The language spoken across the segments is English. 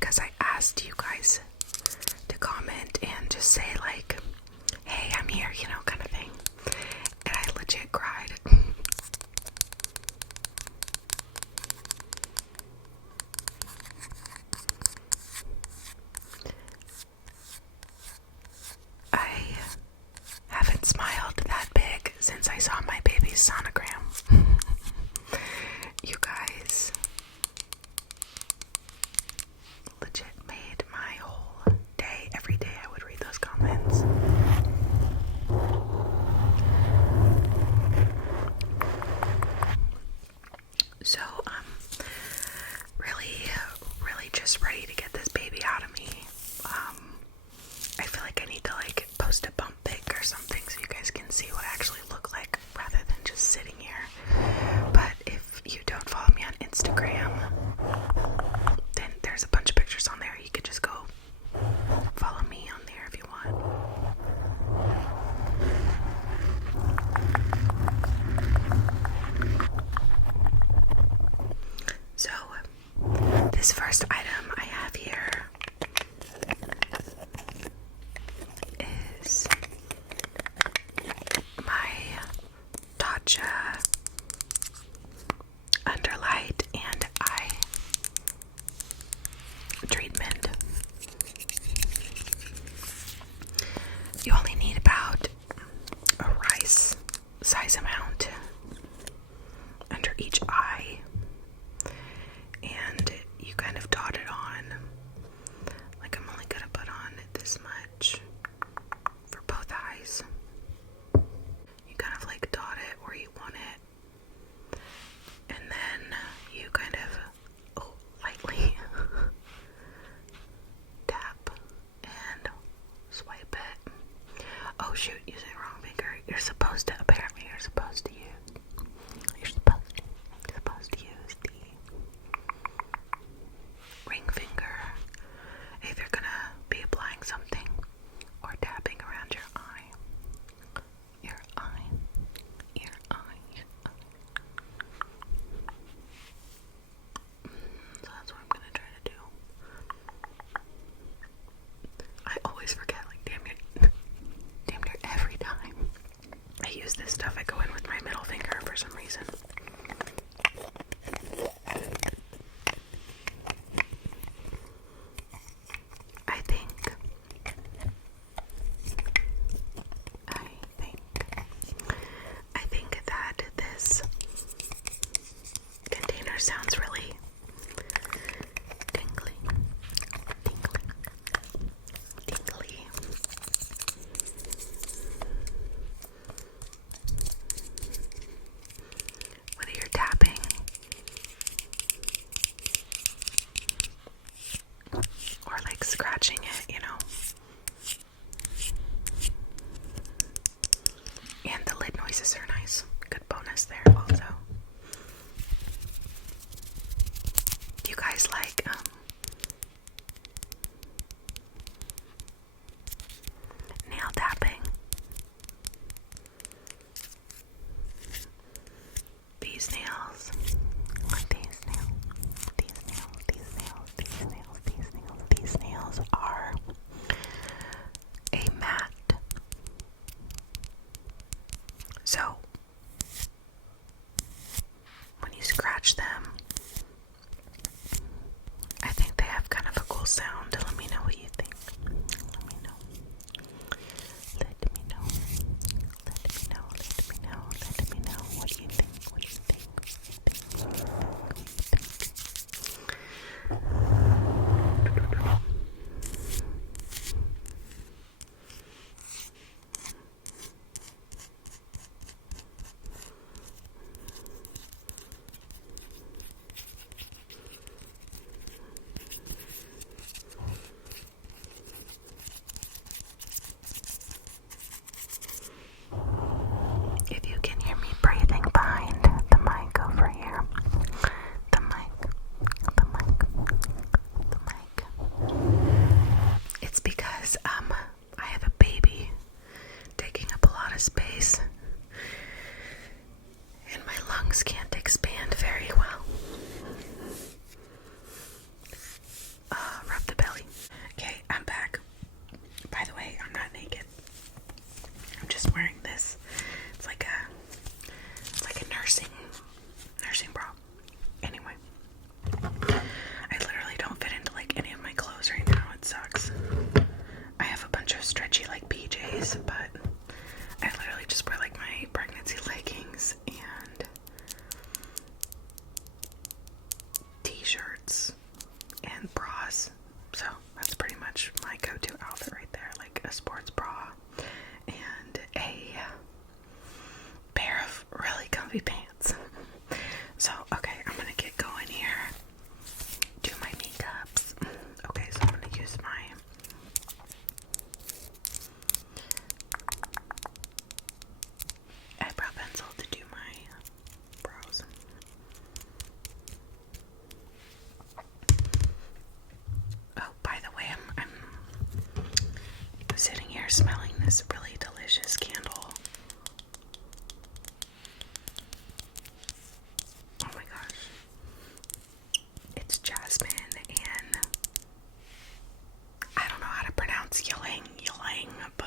because I asked you guys to comment and just say like, hey, I'm here, you know, kind of thing. And I legit cried. I haven't smiled that big since I saw my baby's sonogram. You guys legit made my whole day. Every day I would read those comments. So really just ready to get this baby out of me. I feel like I need to like post a bump pic or something so you guys can see what I actually look like rather than just sitting here. But if you don't follow me on Instagram, then there's a bunch of pictures on there. You could just go follow me on there if you want. So, this first item I have here is my Tatcha Underlight and Eye treatment. You only need about a rice size amount under each eye, and you kind of dot it on. Like I'm only gonna put on this much for both eyes. You kind of like dot it where you want it, and then you kind of lightly tap and swipe it. Oh shoot, using the wrong finger. Apparently you're supposed to use the ring finger if you're gonna be applying something or tapping around your eye. Your eye. So that's what I'm gonna try to do. I always forget, like damn near every time I use this stuff, I go in with my middle finger for some reason. smelling this really delicious candle. Oh my gosh. It's jasmine and I don't know how to pronounce ylang, but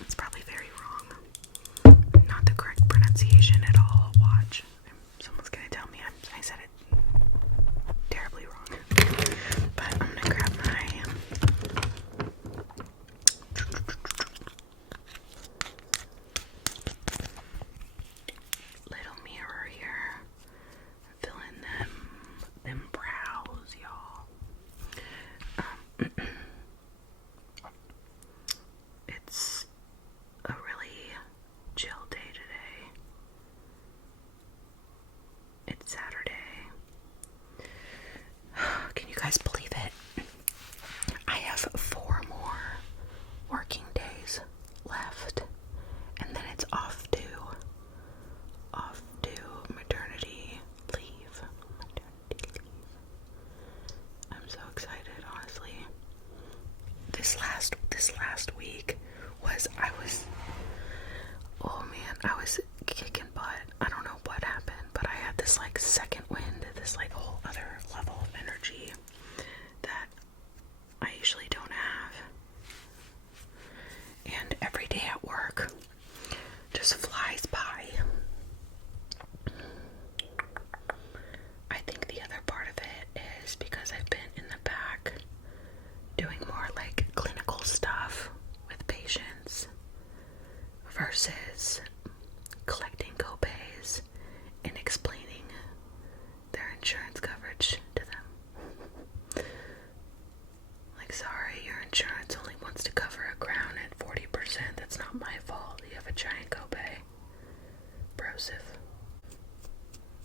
it's probably very wrong. Not the correct pronunciation at all. Watch. Someone's gonna tell me I said it terribly wrong. But I'm gonna grab my little mirror here. Fill in them brows, y'all. It's a really chill day today. It's Saturday. Can you guys believe it? I have 4 more working days left, and then it's off to maternity leave. I'm so excited, honestly. This last week I was kicking butt. I don't know what happened, but I had this like second wind, this like whole other level of energy that I usually don't have. And every day at work just flies by. I think the other part of it is because I've been in the back doing more like clinical stuff with patients versus collecting copays and explaining their insurance coverage to them. Like, sorry, your insurance only wants to cover a crown at 40%. That's not my fault. You have a giant copay. Brosif.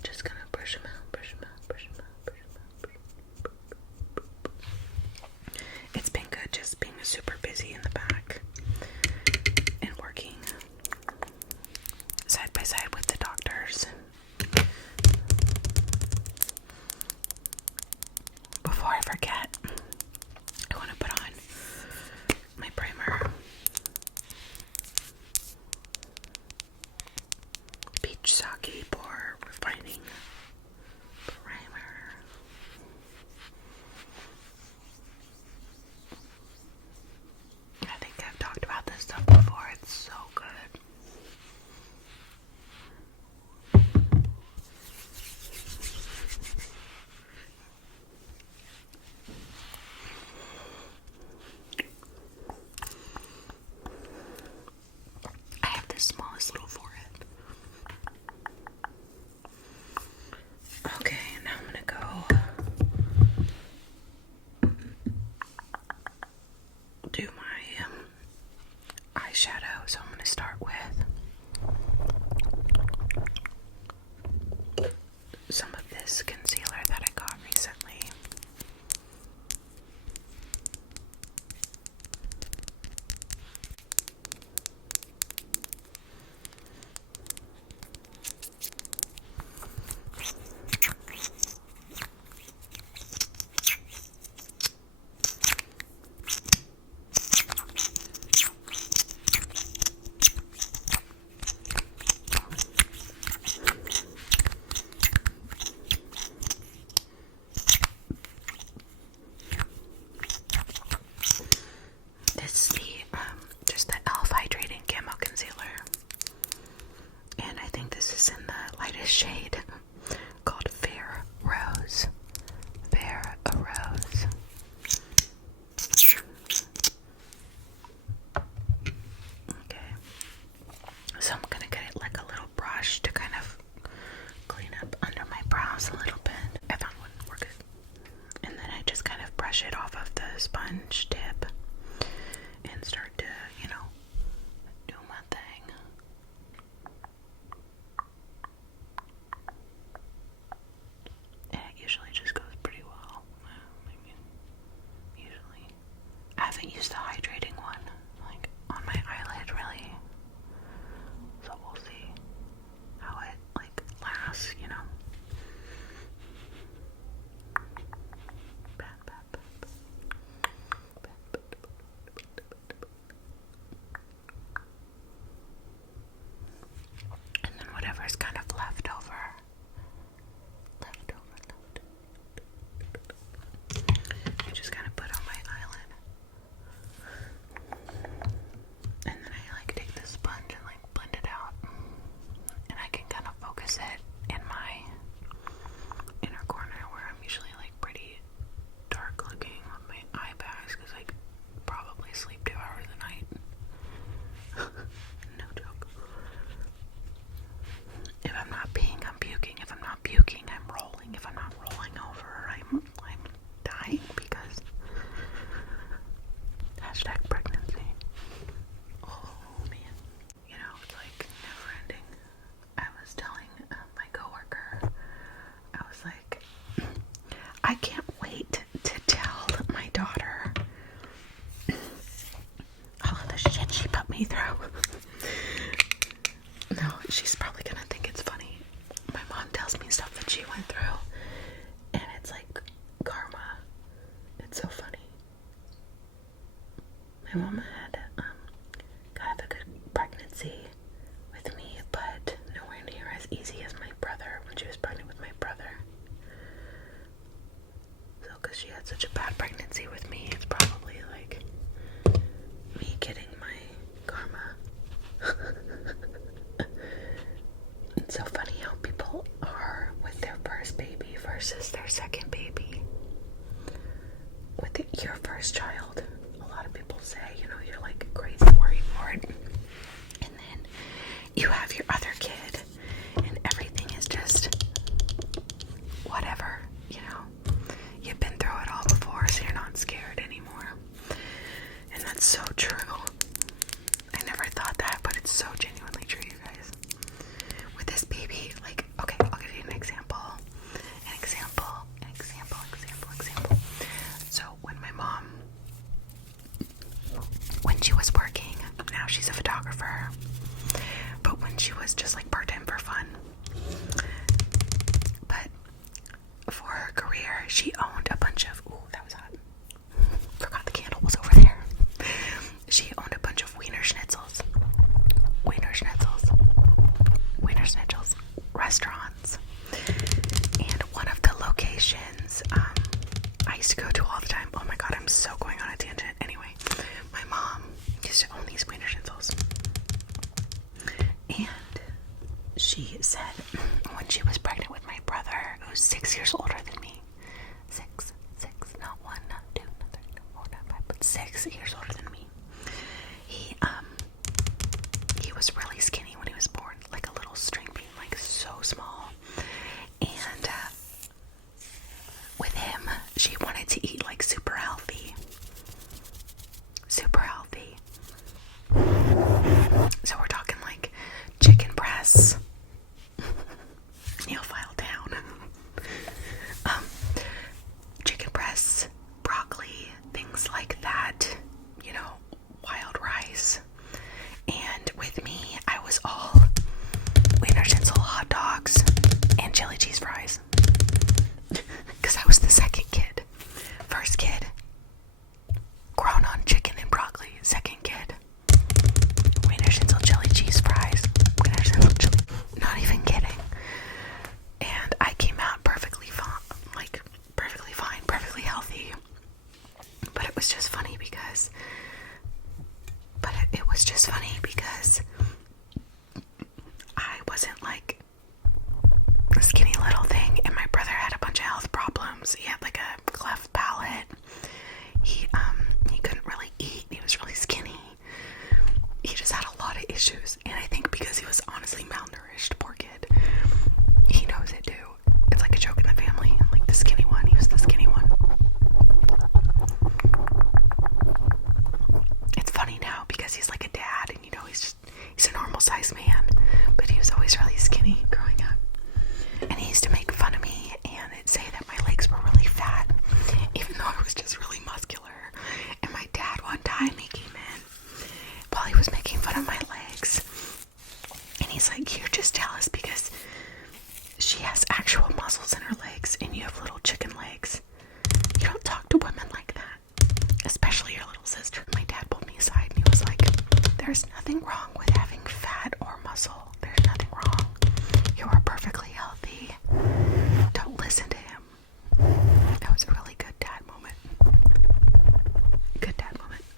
Just gonna push them out, push them out, push them out, push them out. It's been good just being super busy in the back and working side by side with the doctors. Before I forget, I want to put on my primer. Peach Sake Pore Refining Primer. I think I've talked about this stuff before. It's so good. I have the smallest little forehead. Okay, now I'm gonna go do my eyeshadow. So I'm gonna start with some of this concealer that I got recently. This is just the e.l.f. Hydrating Camo Concealer. And I think this is in the lightest shade called Fair Rose. Fair Rose. Okay. So I'm gonna get it like a little brush to kind of clean up under my brows a little bit. I found one. We're good. And then I just kind of brush it off of the sponge tip and start to, do my thing. And it usually just goes pretty well. Usually. I haven't used the hydrating one, like, on my eyelid, really. So we'll see how it, like, lasts, Bad. I can't wait to tell my daughter all of the shit she put me through. No, she's probably gonna think it's funny. My mom tells me stuff that she went through, and it's like karma. It's so funny. My mom had kind of a good pregnancy with me, but nowhere near as easy as my brother when she was pregnant with my brother. So, because she had such a bad pregnancy with me, it's probably like me getting my karma. It's so funny how people are with their first baby versus their second baby. With your first child, a lot of people say, you know, you're like crazy worried for it. And then you have your other kid, and everything is just whatever, you know. You've been through it all before, so you're not scared anymore. And that's so true. I never thought that, but it's so genuinely true, you guys. With this baby, like, okay, I'll give you an example. So when my mom, when she was working, now she's a photographer, but when she was just like part-time for fun, but for her career, she owned a bunch of, ooh, that was hot. Forgot the candle was over there. She owned a bunch of Wiener Schnitzels restaurants. And one of the locations I used to go to all the time. Oh my god, I'm so going on a tangent. Anyway, my mom used to own these Wiener Schnitzels. And she said when she was pregnant with my brother, who's 6 years older than me, six, not 1, not 2, not 3, not 4, not 5, but 6 years older than me. He was really skinny when he was born, like a little string bean, like so small. And with him, she wanted to eat like super healthy. So we're talking like chicken breasts. Neil file down. Chicken breasts, broccoli, things like that, you know, wild rice. And with me, I was all Wiener Schnitzel hot dogs and chili cheese fries. Because I was the second kid. First kid, grown on chicken and broccoli. Second kid, Wiener Schnitzel chili cheese fries. Wiener Schnitzel chili. Not even kidding. And I came out perfectly fine, perfectly healthy. But it was just funny because I wasn't like a skinny little thing, and my brother had a bunch of health problems. He had like a cleft palate. He couldn't really eat. He was really skinny. He just had a lot of issues, and I think because he was honestly malnourished, poor kid. He knows it too. It's like a joke in the family. Like the skinny one, he was the skinny one. It's funny now because he's like a dad, and you know he's a normal sized man, but he was always really skinny growing up. And he used to make fun of me and say that my legs were really fat, even though I was just really muscular. And my dad, one time, he came in while he was making fun of my legs, and he's like, "You're just jealous because she has actual muscles in her legs and you have little chicken legs. You don't talk to women like that, especially your little sister." My dad pulled me aside and he was like, "There's nothing wrong with having fat or muscle. There's nothing wrong. You are perfectly healthy. Don't listen to him." That was a really good dad moment.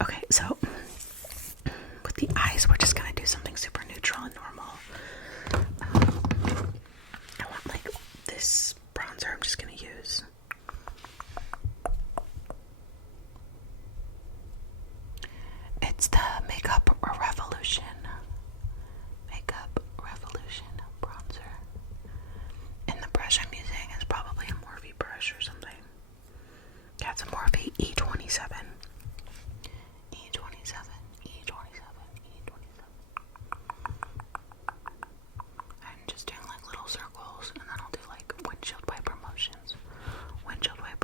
Okay, so with the eyes, we're just gonna do something super neutral and normal. I want like this bronzer I'm just gonna use. It's the Makeup Revolution bronzer. And the brush I'm using is probably a Morphe brush or something. Yeah, it's a Morphe E27. I'm just doing like little circles, and then I'll do like windshield wiper motions. Windshield wiper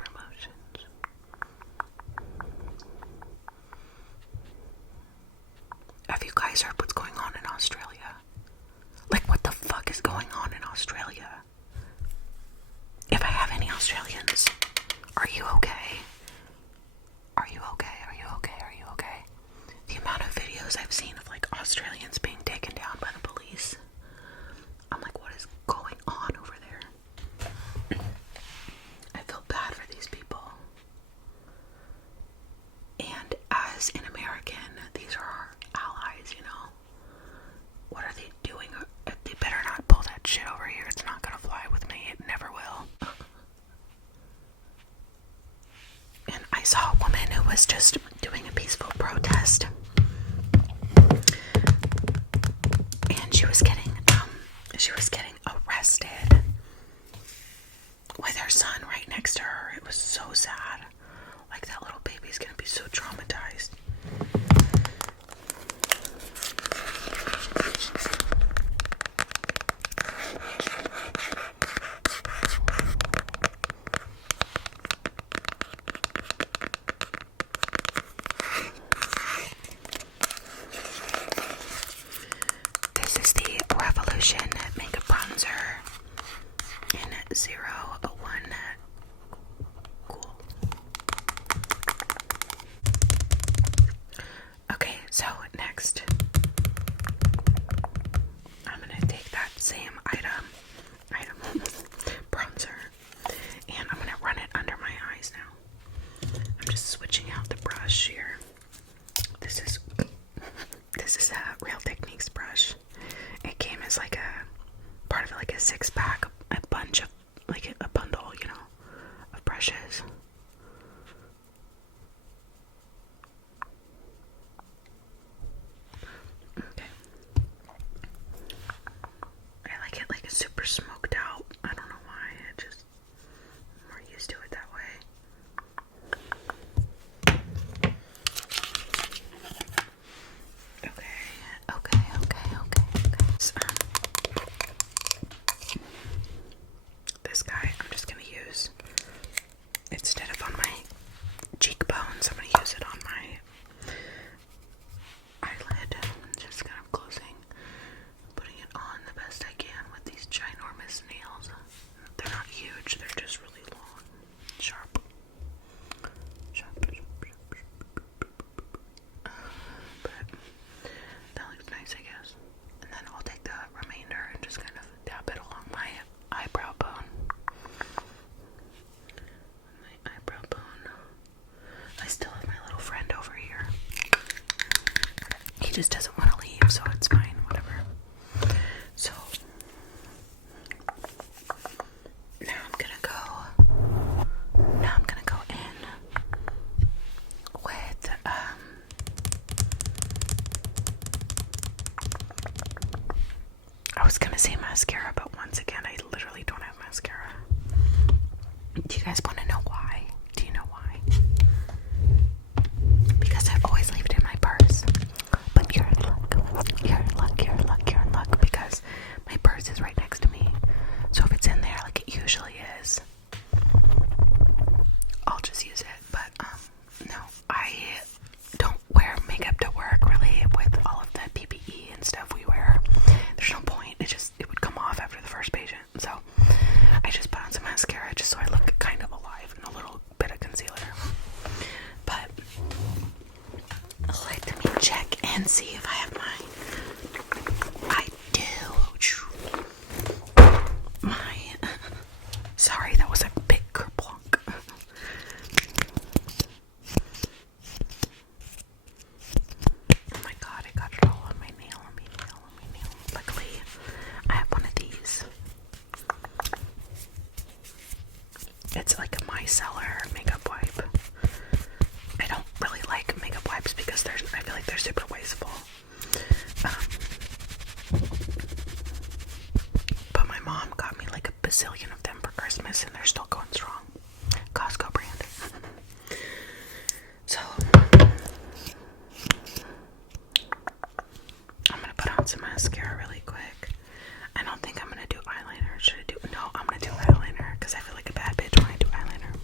Australians, are you okay? Are you okay? Are you okay? Are you okay? The amount of videos I've seen of like Australians being taken down by the police, I'm like, what is going on over there? I feel bad for these people. And as an American, these are our allies, you know? What are they doing? They better not pull that shit over here. It's not gonna fly with me. It never will. And I saw a woman who was just doing a peaceful protest. And she was getting arrested with her son right next to her. It was so sad. Like, that little baby's gonna be so traumatized. This is the Revolution Makeup Bronzer in 01 Cool. Okay, so next, I'm gonna take that same item, bronzer, and I'm gonna run it under my eyes now. I'm just switching out the brush here. This is a Real Techniques brush. It came as like a part of it, like a 6-pack, a bunch of, like a bundle, you know, of brushes. Okay. I like it like super smoked out. I don't know why. I just I'm more used to it that way. Okay. So, this guy I'm just gonna use, instead of on my cheekbones, I'm gonna use it on my eyelid. Just kind of closing, putting it on the best I can with these ginormous nails. They're not huge, they're just really long, sharp. But that looks nice, I guess. And then I'll take the remainder and just kind of dab it along my eyebrow bone. My eyebrow bone. I still have my little friend over here. He just doesn't want to leave, so it's fine, whatever. So now I'm gonna go in with I was gonna say mascara, but once again I literally don't have mascara. Do you guys want to know why? Do you know why? Because I always leave it in my purse. But you're in luck. You're in luck, you're in luck, you're in luck, because my purse is right next to me. So if it's in there like it usually is, I'll just use it. But no, I don't wear makeup to work really with all of the PPE and stuff we wear. There's no point. It would come off after the first patient. So I just put on some mascara just so I look kind of alive and a little bit of concealer. But let me check and see if I have mine. I do. Sorry, that was a big kerplunk. Oh my god, I got it all on my nail, Luckily, I have one of these. It's like a micellar makeup wipe. I don't really like makeup wipes because I feel like they're super wasteful. But my mom got me like a bazillion of them for Christmas and they're still going strong. Costco brand. So I'm gonna put on some mascara really quick. I don't think I'm gonna do eyeliner. No, I'm gonna do eyeliner because I feel like a bad bitch when I do eyeliner.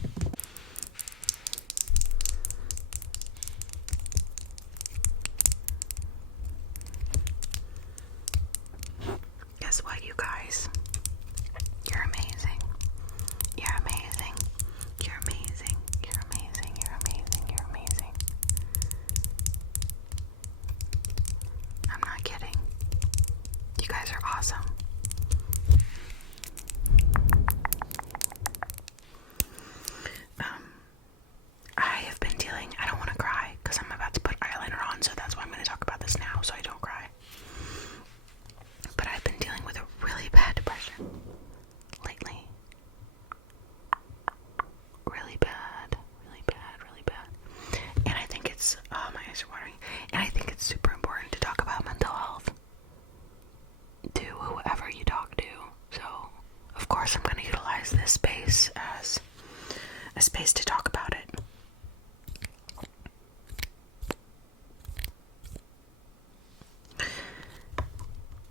a space to talk about it.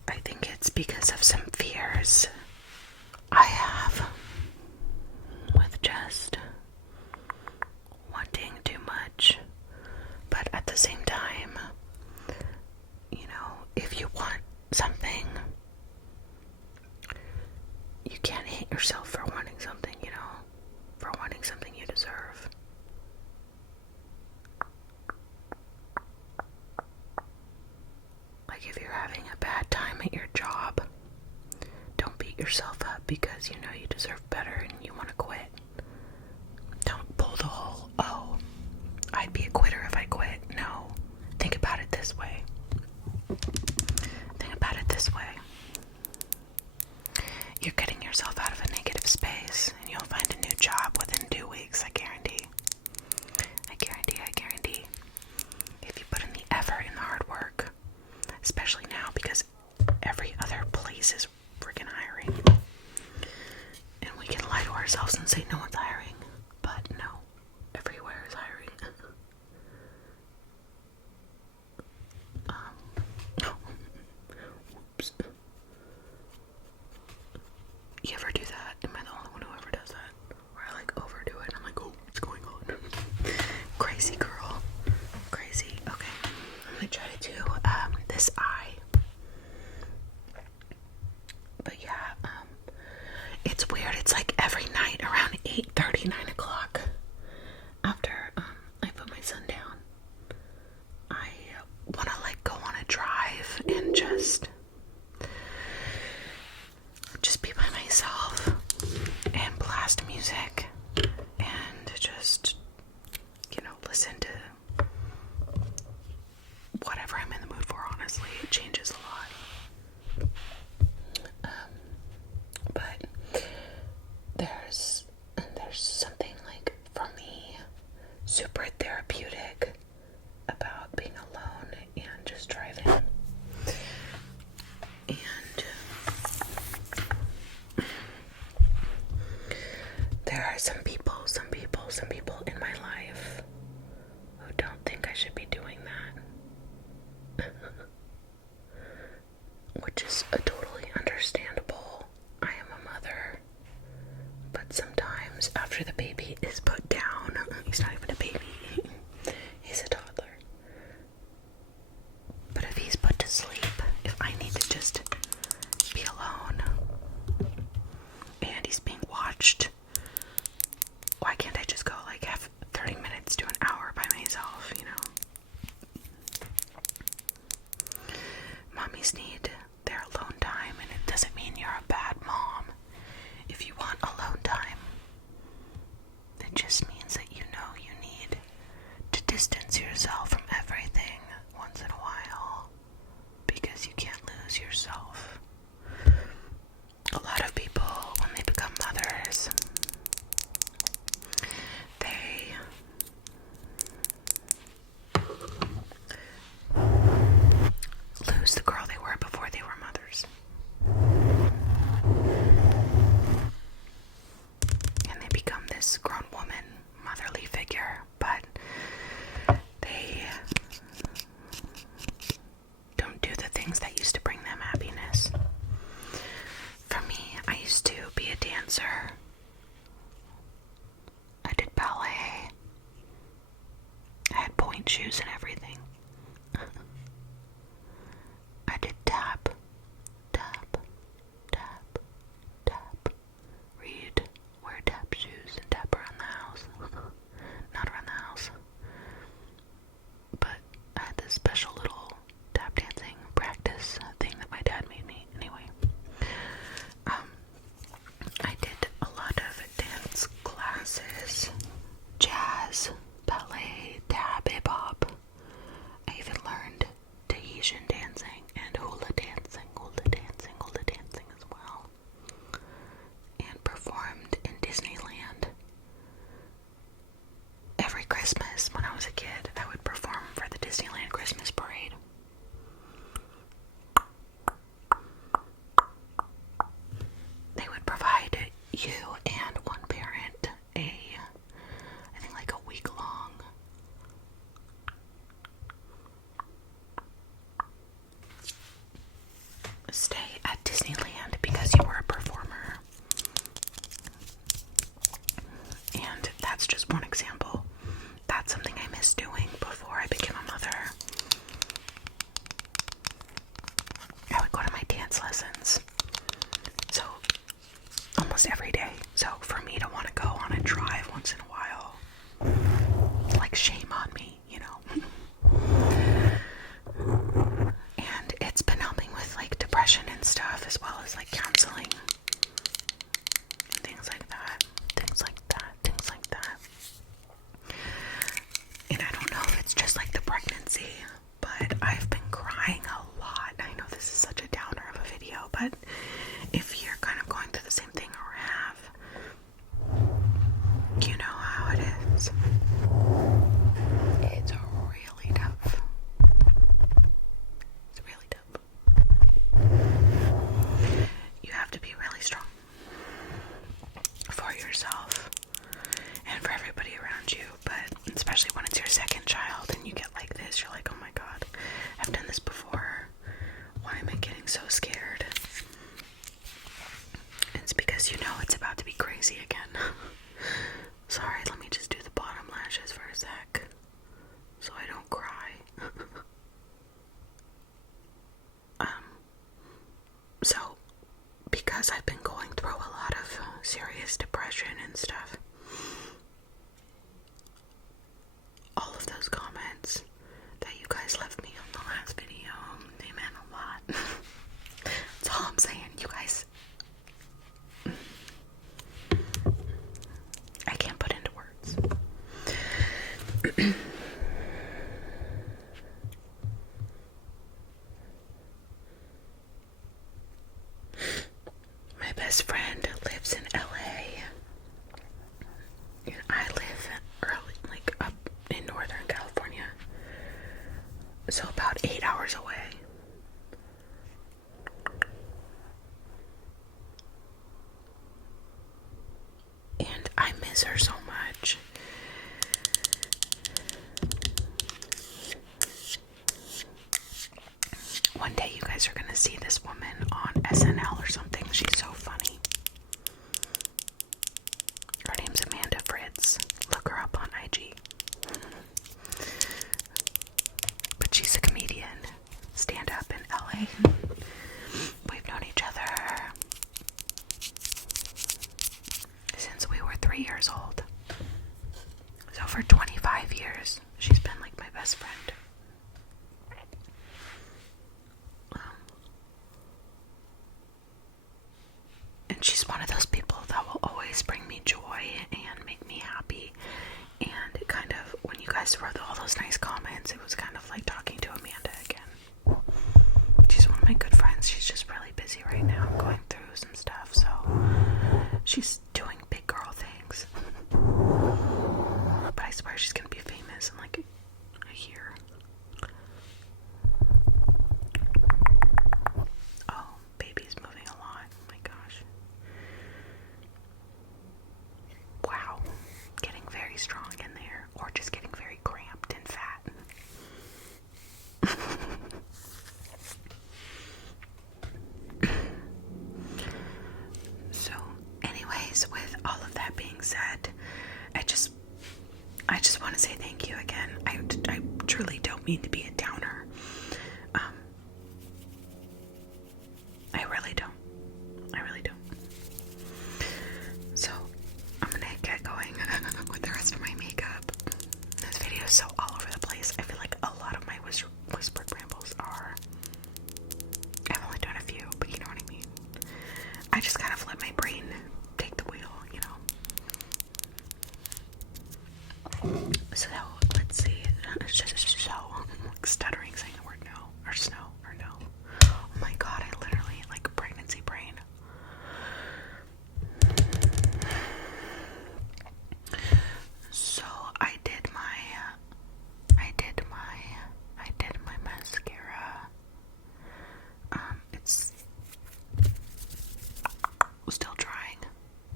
I think it's because of some fears I have with just wanting too much, but at the same time, you know, if you want something, you can't hate yourself for wanting something, you know, for wanting something you deserve. Like if you're having a bad time at your job, don't beat yourself up because you know you deserve better and you want to quit. Don't pull the whole, oh, I'd be a quitter if I quit. No. Think about it this way. Think about it this way. You're getting yourself out of a negative space and you'll find a new job within 2 weeks, I guarantee. I guarantee. If you put in the effort and the hard work, especially now because every other place is freaking hiring. And we can lie to ourselves and say no one's hiring, but no, everywhere is hiring. Whoops. You ever do that? Am I the only one who ever does that? Where I like overdo it and I'm like, oh, what's going on? Crazy girl. Crazy. Okay. I'm gonna try to do this eye. But yeah, it's weird. It's like every night around 8:30, 9 o'clock after I put my son down, I want to like go on a drive and just be by myself and blast music and just, you know, listen to whatever I'm in the mood for. Honestly, it changes a lot. But there's something like, for me, super therapeutic about being alone and just driving. And there are some people in my life who don't think I should be doing that. Which is totally understandable. I am a mother. But sometimes after the baby is put down, he's not even a baby, he's a toddler. But if he's put to sleep, if I need to just be alone and he's being watched, why can't I just go like have 30 minutes to an hour by myself, you know? Mommies need their alone time, and it doesn't mean you're a bad mom. If you want alone time, it just means that you know you need to distance yourself from everything once in a while, because you can't lose yourself. A lot of people, when they become mothers, they lose the girl they were before they were mothers. And they become this grown woman, motherly figure, but they don't do the things that used to bring them happiness. For me, I used to be a dancer. I did ballet. I had point shoes and everything. I did tap. Read, wear tap shoes and tap around the house. Not around the house. But I had this special little tap dancing practice thing that my dad made me. Anyway, I did a lot of dance classes, jazz, ballet, tap, hip-hop. I even learned Tahitian dancing and hula dancing as well. And performed in Disneyland. Every Christmas when I was a kid, I would perform for the Disneyland Christmas parade. They would provide you and one parent a just one example. That's something I miss doing before I became a mother. I would go to my dance lessons. So, almost every day. So, for me to want to go on a drive once in a while, like, shame on me, you know? And it's been helping with, like, depression and stuff, as well as, like, counseling. Things like that. Things like that. Things like that. And I don't know if it's just, like, the pregnancy, but I've been crying a lot. I know this is such a downer of a video, but if you're kind of going through the same thing or have, you know how it is. It's really tough. It's really tough. You have to be really strong for yourself and for everybody around you, but especially when it's your second child and you get like this, you're like, oh my god, I've done this before. Why am I getting so scared? It's because you know it's about to be crazy again. Sorry, let me just do the bottom lashes for a sec so I don't cry. So because I've been going through a lot of serious depression and stuff, all of those comments that you guys left me on the last video, they meant a lot. That's all I'm saying, you guys. I can't put into words. My best friend lives in LA. And I live up in Northern California. So about 8 hours away. And I miss her so much. One day you guys are going to see this woman on SNL or something. She's so funny. Her name's Amanda Fritz. Look her up on IG. But she's a comedian. Stand up in LA. We've known each other since we were 3 years old. So for 25 years, she's been like my best friend. And she's one of those people that will always bring me joy and make me happy. And kind of, when you guys wrote all those nice comments, it was kind of like talking to Amanda again. She's one of my good friends. She's just really busy right now, going through some stuff, so she's doing big girl things. But I swear she's gonna be famous in like a year. Oh, baby's moving a lot. Oh my gosh. Wow. Getting very strong in there, or just getting very cramped and fat. So, anyways, with all of that being said, I just want to say thank you again. I truly don't mean to be a downer. I really don't. So, I'm gonna get going with the rest of my makeup. This video is so all over the place. I feel like a lot of my whispered rambles are... I've only done a few, but you know what I mean. I just kind of let my brain take the wheel, you know. So, let's see. So, stuttering saying the word no, or snow, or no. Oh my god, I literally, like, pregnancy brain. So, I did my mascara. It's still drying,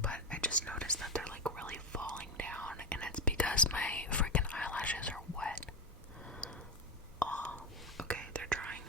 but I just noticed that they're like really falling down, and it's because my freaking eyelashes are wet. Oh, okay, they're drying.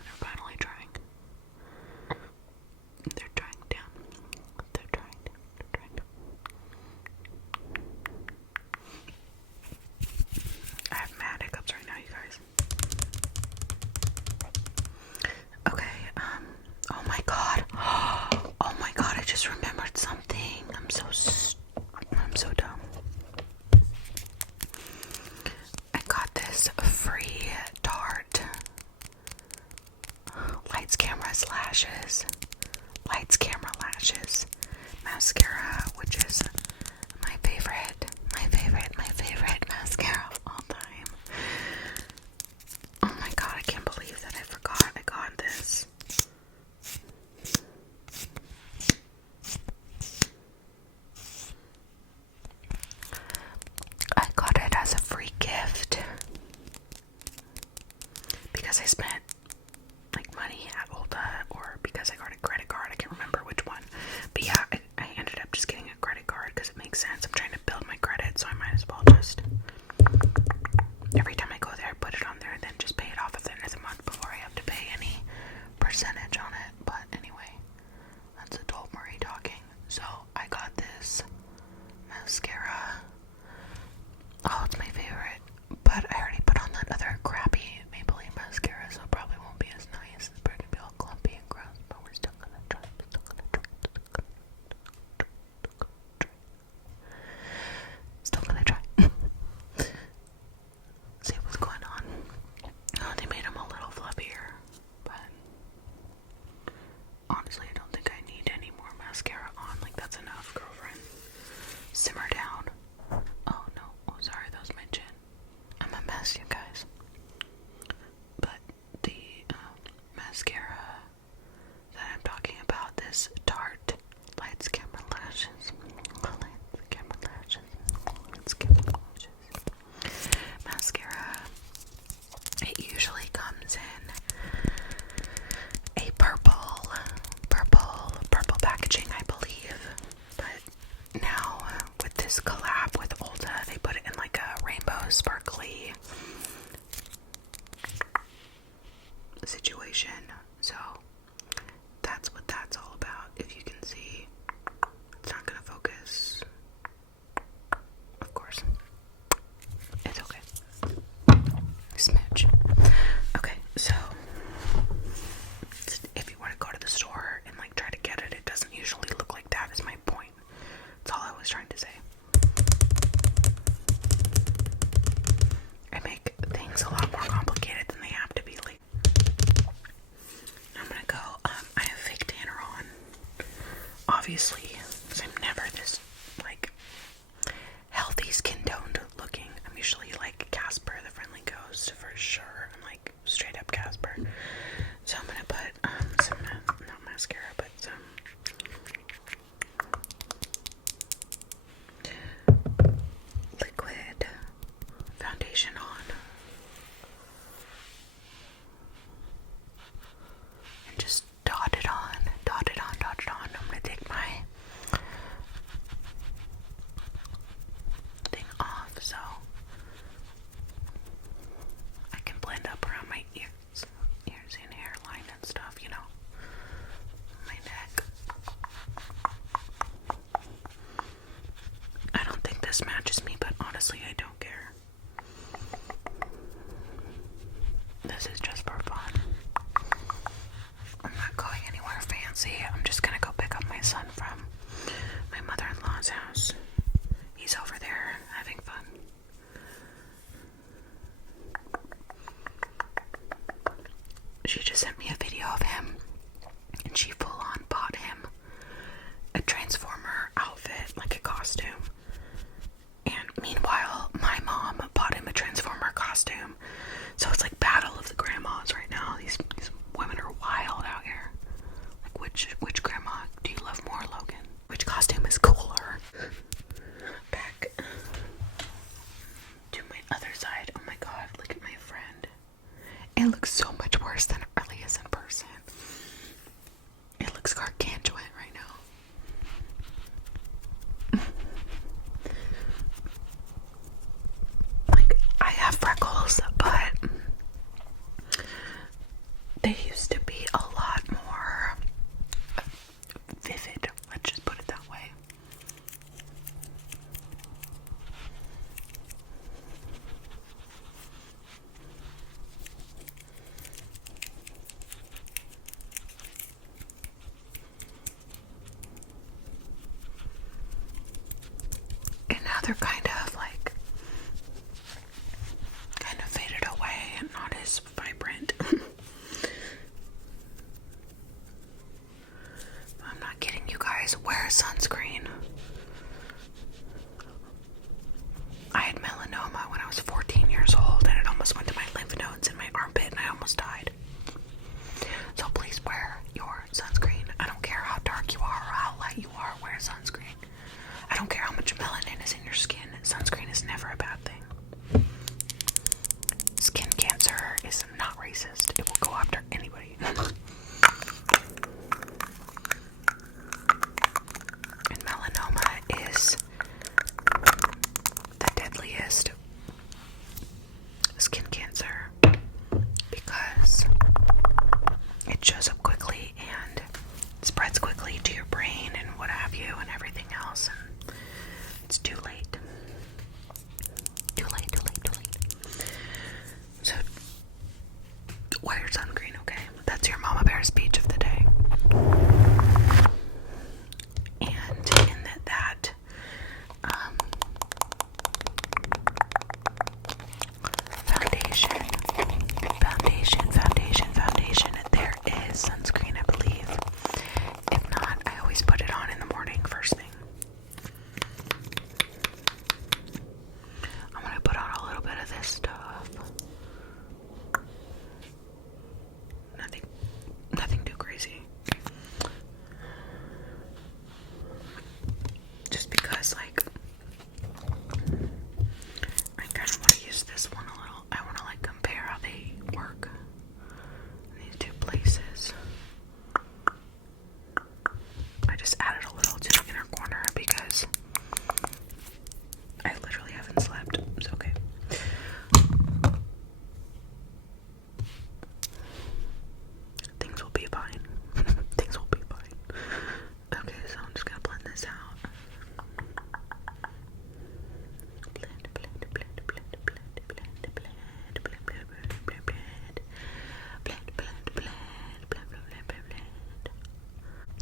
Other side. Oh my god, look at my friend. It looks so much worse than it really is in person. It looks gargantuan right now. Like, I have freckles, but they used to be a lot more vivid. Let's just put it that way. And now they're kind of faded away and not as vibrant. I'm not kidding, you guys. Wear sunscreen. I had melanoma when I was 14 years old, and it almost went to my lymph nodes in my armpit, and I almost died. So please wear your sunscreen. I don't care how dark you are or how light you are, wear sunscreen. I don't care how much melanin is in your skin. Sunscreen is never a bad thing. Skin cancer is not racist. It will go after anybody. And melanoma is the deadliest skin cancer because it shows up quickly and spreads quickly to your brain and what have you and everything else, and it's too late. Too late. So wear your sunscreen, okay? That's your Mama Bear speech of the day. And in that foundation, there is sunscreen, I believe. If not, I always put it on in the morning first thing. I'm gonna put on a little bit of this stuff. Nothing too crazy. Just because, like, I kind of want to use this one a little. I want to, like, compare how they work in these two places. I just added a little to the inner corner because I literally haven't slept. It's okay. Things will be fine. Things will be fine. Okay, so I'm just gonna blend this out.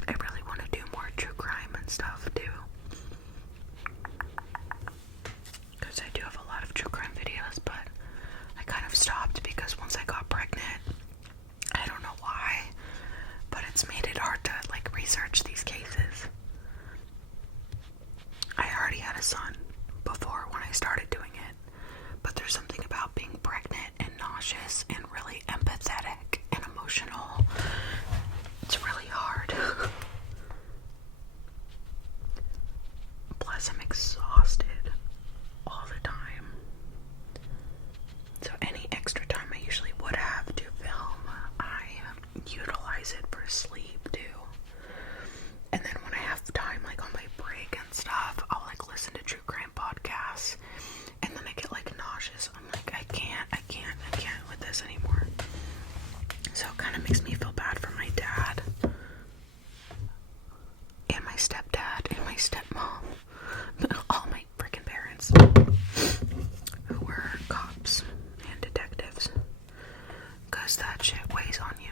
I really want to do more true crime and stuff too, because I do have a lot of true crime videos, but I kind of stopped because once I got pregnant, I don't know why, but it's made it hard to, like, research these cases. I already had a son before when I started doing it, but there's something about being pregnant and nauseous and really empathetic and emotional. It's really hard. Plus, I'm exhausted all the time. So any extra time I usually would have to film, I utilize it for sleep too. And then when I have time, like on my break and stuff, I'll, like, listen to true crime podcasts. And then I get, like, nauseous. I'm like, I can't with this anymore. So it kind of makes me feel bad for my dad and my stepdad and my stepmom, all my freaking parents who were cops and detectives, because that shit weighs on you.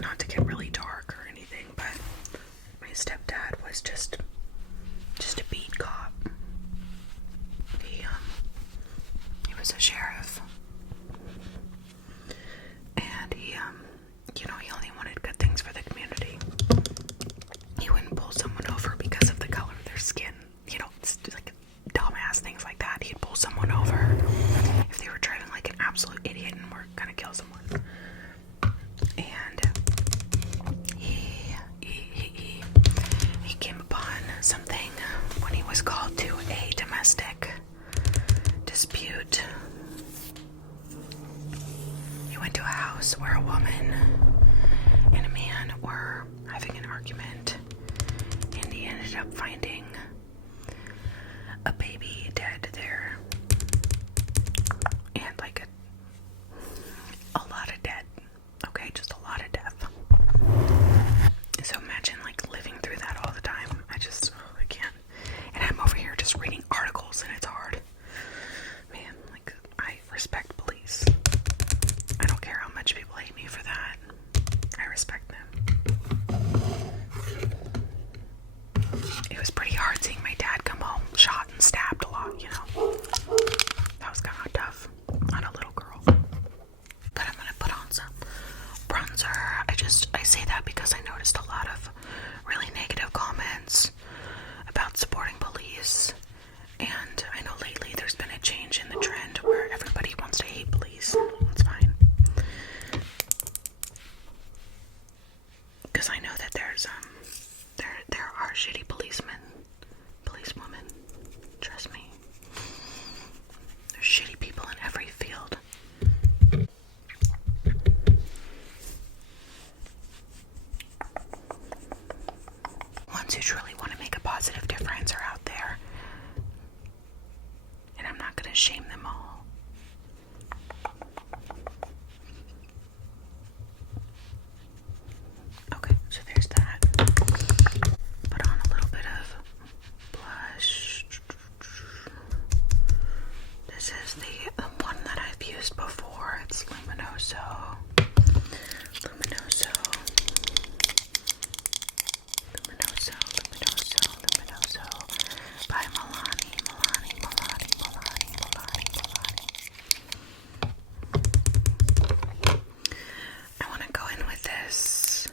Not to get really dark or anything, but my stepdad was just a beat cop. He was a sheriff, and he only wanted good things for the community. He wouldn't pull someone over because of the color of their skin. It's just like dumbass things like that. He'd pull someone over if they were driving like an absolute idiot and were gonna kill someone. And he came upon something domestic dispute. He went to a house where a woman and a man were having an argument, and he ended up finding a baby dead there, and like a lot of dead. Okay, just a lot of death. So imagine like living through that all the time. I can't. And I'm over here just reading articles, and it's hard. Man, like, I respect police. I don't care how much people hate me for that. I respect them. It was pretty hard seeing my dad come home shot and stabbed a lot, you know. That was kind of tough on a little girl. But I'm gonna put on some bronzer. I say that because I noticed a lot of really negative comments about supporting police. And I know lately there's been a change in the trend where everybody wants to hate police. It's fine. Because I know that there are shitty policemen, policewomen. Trust me. There's shitty people in every field. Ones who truly want to make a positive difference are out there. And I'm not going to shame them all. Okay, so there's that. Put on a little bit of blush. This is the one that I've used before. It's Luminoso. Luminoso. Luminoso, Luminoso, Luminoso by Milani. I want to go in with this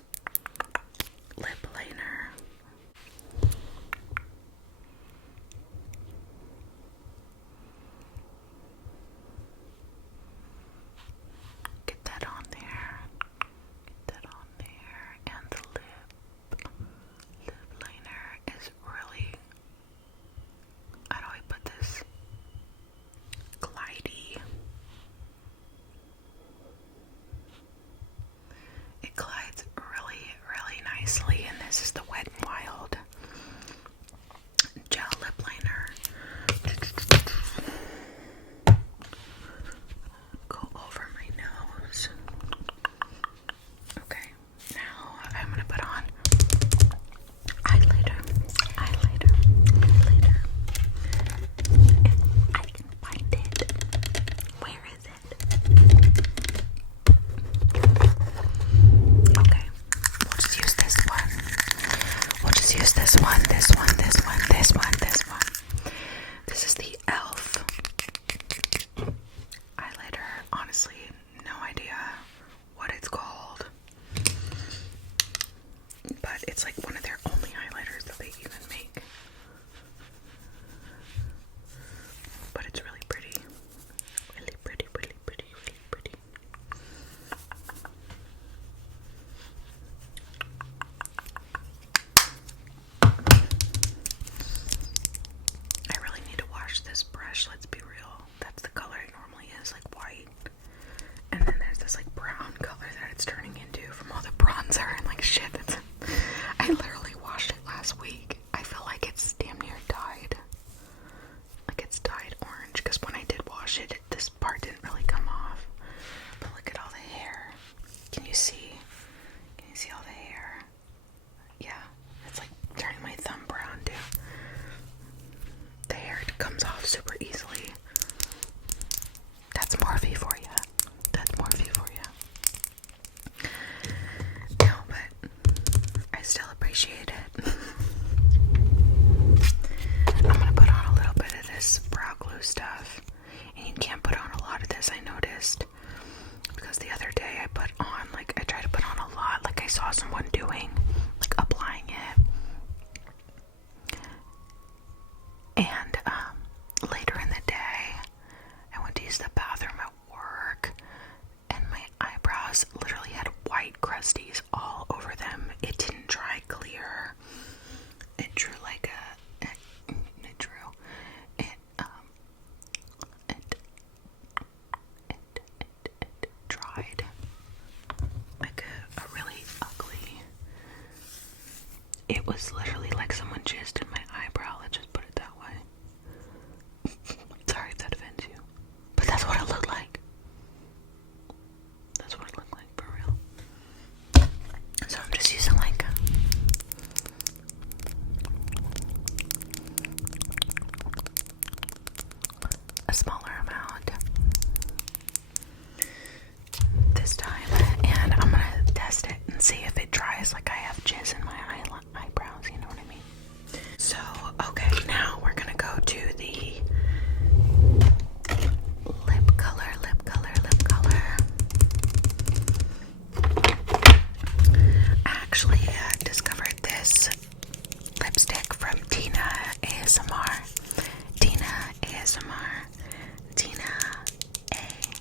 lip liner. Get that on there. And the lip liner is really, how do I put this? Glidey. It glides really, really nicely, and this is the Wet n Wild gel lip liner. Go over my nose. Okay, now I'm gonna put on eyeliner. If I can find it. Where is it? Okay, we'll just use this one. This is the e.l.f. highlighter. Honestly, no idea what it's called. But it's like one of their only highlighters that they even make. But it's really pretty. Really pretty. I really need to wash this brush, let's be real. That's the color it normally is, like white. And then there's this like brown color that it's turning into from all the bronzer and like shit. I literally washed it last week. I feel like it's damn near dyed. Like it's dyed orange, because when I did wash it, this part didn't really come off. But look at all the hair. Can you see? Can you see all the hair? Yeah, it's like turning my thumb brown too. The hair comes off super easily. That's Morphe for you. No, but I still appreciate it. I'm gonna put on a little bit of this brow glue stuff. And you can't put on a lot of this, I noticed. Because the other day I tried to put on a lot, like I saw someone doing, like applying it. And later smaller amount this time, and I'm gonna test it and see if it dries like I have jizz in my eyebrows, you know what I mean? So, okay, now we're gonna go to the lip color. Actually, I discovered this lipstick from Tina ASMR. Tina ASMR. Tina ASMR.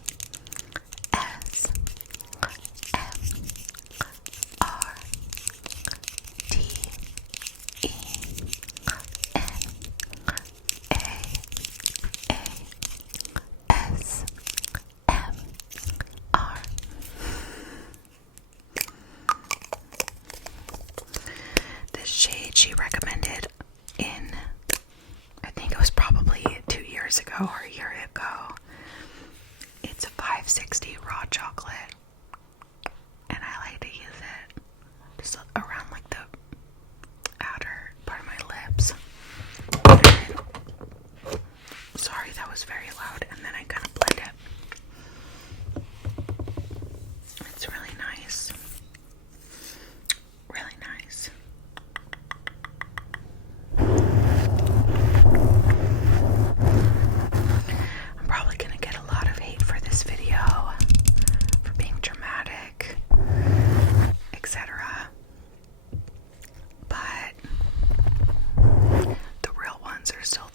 This shade she recommended in, I think it was probably 2 years ago or a year ago. It's a 560 raw chocolate, and I like to use it just around like the outer part of my lips. Sorry, that was very loud, and then I kind of blend it. It's really nice. Really nice. I'm probably gonna get a lot of hate for this video, for being dramatic, etc. But the real ones are still